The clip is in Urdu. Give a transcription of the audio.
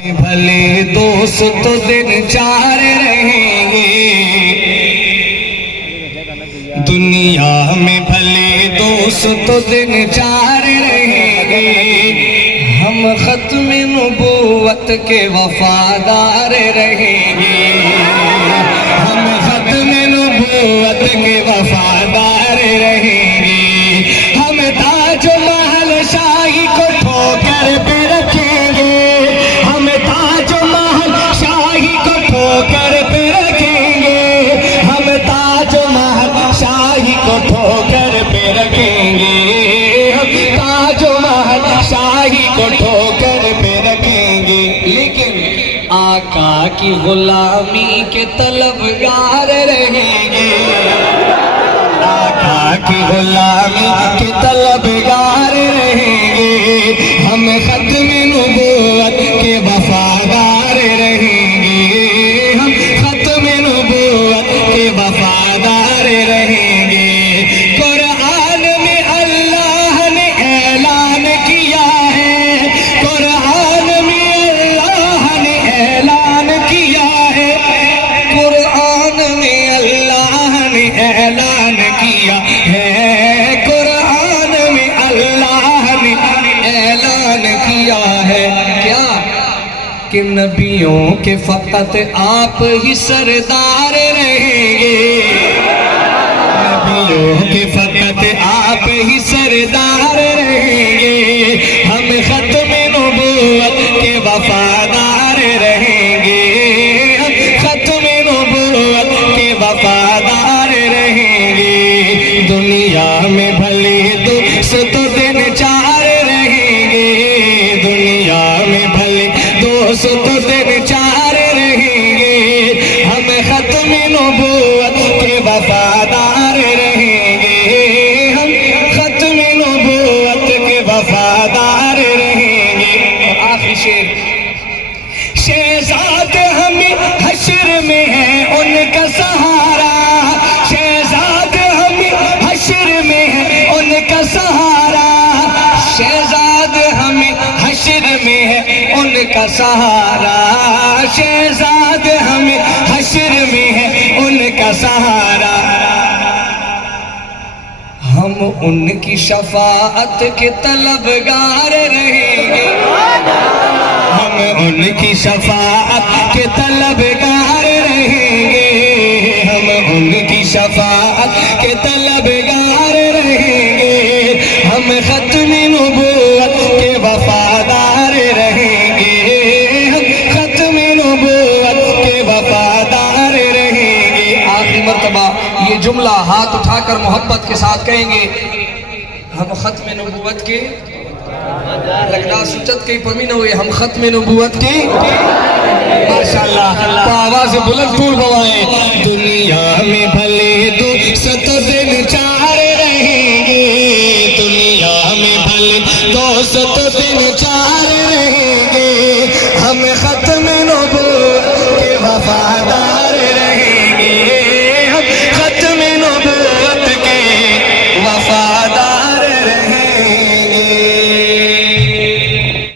بھلے دوست دن چار رہیں گے، دنیا میں بھلے دوست دن چار رہیں گے، ہم ختم نبوت کے وفادار رہیں گے، ہم ختم نبوت کے وفادار رہیں گے، ہم تاج و محل شاہی کو ٹھوکر پہ رکھیں گے، ہم تاج و محل شاہی کو ٹھوکر پہ رکھیں گے، ہم تاج و محل شاہی کو ٹھوکر پہ رکھیں گے، ہم تاج و محل شاہی کو ٹھوکر پہ رکھیں گے، لیکن آقا کی غلامی کے طلبگار رہیں گے، آقا کی غلامی کے طلبگار رہیں گے، ہم ختم نبوت کے وفادار رہیں گے، ہم ختم نبوت کے وفادار رہیں گے، قرآن میں اللہ نے اعلان کیا ہے، قرآن میں اللہ نے اعلان کیا ہے، قرآن میں اللہ نے اعلان کیا ہے، قرآن میں اللہ نے اعلان کیا ہے، کیا کہ نبیوں کے فقط آپ ہی سردار رہیں گے، نبیوں کے فقط آپ ہی سردار رہیں گے، ہم ختم نبوت کے وفادار رہیں گے، ہم ختم نبوت کے وفادار رہیں گے، دنیا میں بھلے دوست دن چار رہیں گے، دنیا میں بھلے دوست دن چار رہیں گے، ہم ختم نبوت کے وفادار رہیں گے، ہم ختم نبوت کے وفادار رہیں گے، اور آخری شعر، شہزاد ہمیں حشر میں ہے ان کا سہارا، شہزاد ہمیں حشر میں ہے ان کا سہارا، شہزاد ہمیں حشر میں ہے ان کا سہارا، شہزاد ہمیں حشر میں ہے ان کا سہارا، ہم ان کی شفاعت کے طلبگار رہیں گے، ہم ان کی شفاعت کے طلبگار رہیں گے، ہم ان کی شفاعت کے طلبگار رہیں گے، ہم ختم نبوت کے وفادار رہیں گے، ہم ختم نبوت کے وفادار رہیں گے، آخری مرتبہ یہ جملہ ہاتھ اٹھا کر محبت کے ساتھ کہیں گے، ہم ختم نبوت کے لگنا سچت کے پمینہ ہوئے، ہم ختم نبوت کے ماشاءاللہ آواز بلند ٹول بوائیں، دنیا میں بھلے دوست دن چار رہیں گے، دنیا میں بھلے دوست